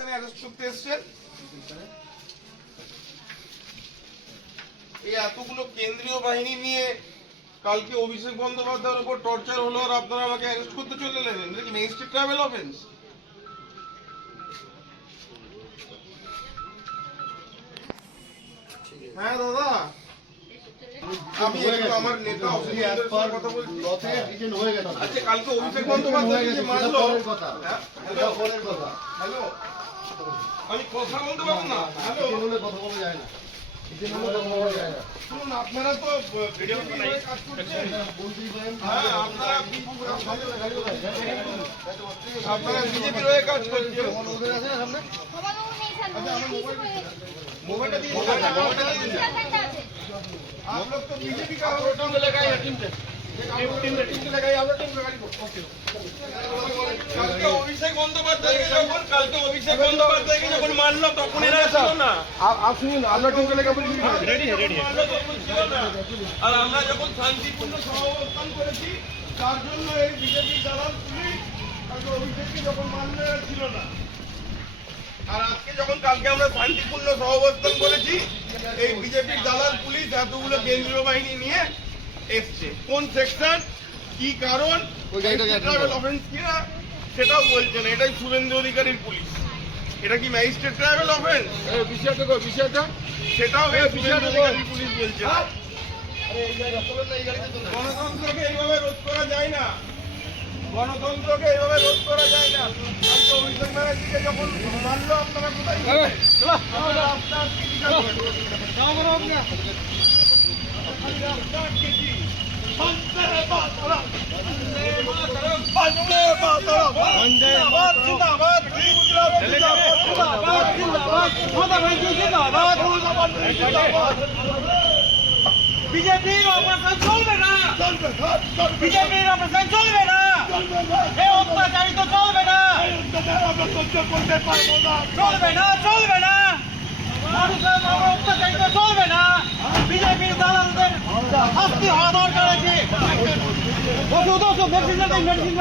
সেকশনে অ্যারেস্ট করতে এসেছেন? এই এতগুলো কেন্দ্রীয় বাহিনী নিয়ে কালকে অভিষেক বন্দ্যোপাধ্যায়ের উপর টর্চার হলো আর আপনারা আমাকে অ্যারেস্ট করতে চলে এলেন? এটা কি মেজিস্ট্রেট ট্রাইব্যুনাল অফেন্স? হ্যাঁ দাদা, আমি একটু আমার নেতা অফিসারদের সঙ্গে কথা বলছি। আচ্ছা, কালকে অভিষেক বন্দ্যোপাধ্যায় যে মানলো, হ্যালো, আমি কথা বলতে পারবো না? হ্যালো, কথা বলা যায় না। শুনুন, আপনারা তো বিজেপির হয়ে কাজ করছেন। হ্যাঁ, আপনারা বিজেপির হয়ে কাজ করছেন। मोबाइल दिए, आप लोग तो बीजेपी का टीम लगाए, टीम लगाई, आप लोग टीम लगा ली। কালকে অভিষেক বন্দ্যোপাধ্যায়কে যখন মানলো তখন এরা ছিল না। आप सुनिए, আমরা टीम लगा বলি রেডি আর আমরা যখন শান্তিপূর্ণ সহাবস্থান করেছি তার জন্য এই বিজেপি দালাল পুলিশ কালকে অভিষেককে যখন মানলো এরা ছিল না। আর আজকে যখন কালকে আমরা শান্তিপূর্ণ সহাবস্থান করেছি এই বিজেপির দালাল পুলিশ এতগুলো কেন্দ্রীয় বাহিনী নিয়ে এসছে। কোন সেকশন, কি কারণ, ট্রাইব্যুনাল অফেন্স কিনা সেটাও বলছে না। এটাই শুভেন্দু অধিকারীর পুলিশ। এটা কি ম্যাজিস্ট্রেট ট্রাইব্যুনাল অফেন্স? বিষয়টা সেটাও শুভেন্দু অধিকারীর পুলিশ বলছে। গণতন্ত্রকে এইভাবে রোধ করা যায় না, গণতন্ত্রকে এইভাবে রোধ করা যায় না। কালকে অভিষেক ব্যানার্জিকে যখন মানলো আপনারা কোথায় গেলেন? বিজেপির অপারেশন চলবে না, বিজেপির অপারেশন চলবে না, এই অত্যাচারিত চলবে না, চলবে না, চলবে না, মানুষের অত্যাচারিত চলবে না। বিজেপির দালালদের শাস্তি হওয়া দরকার আছে। ওষুধ ওষুধ মেডিসিন মেডিসিন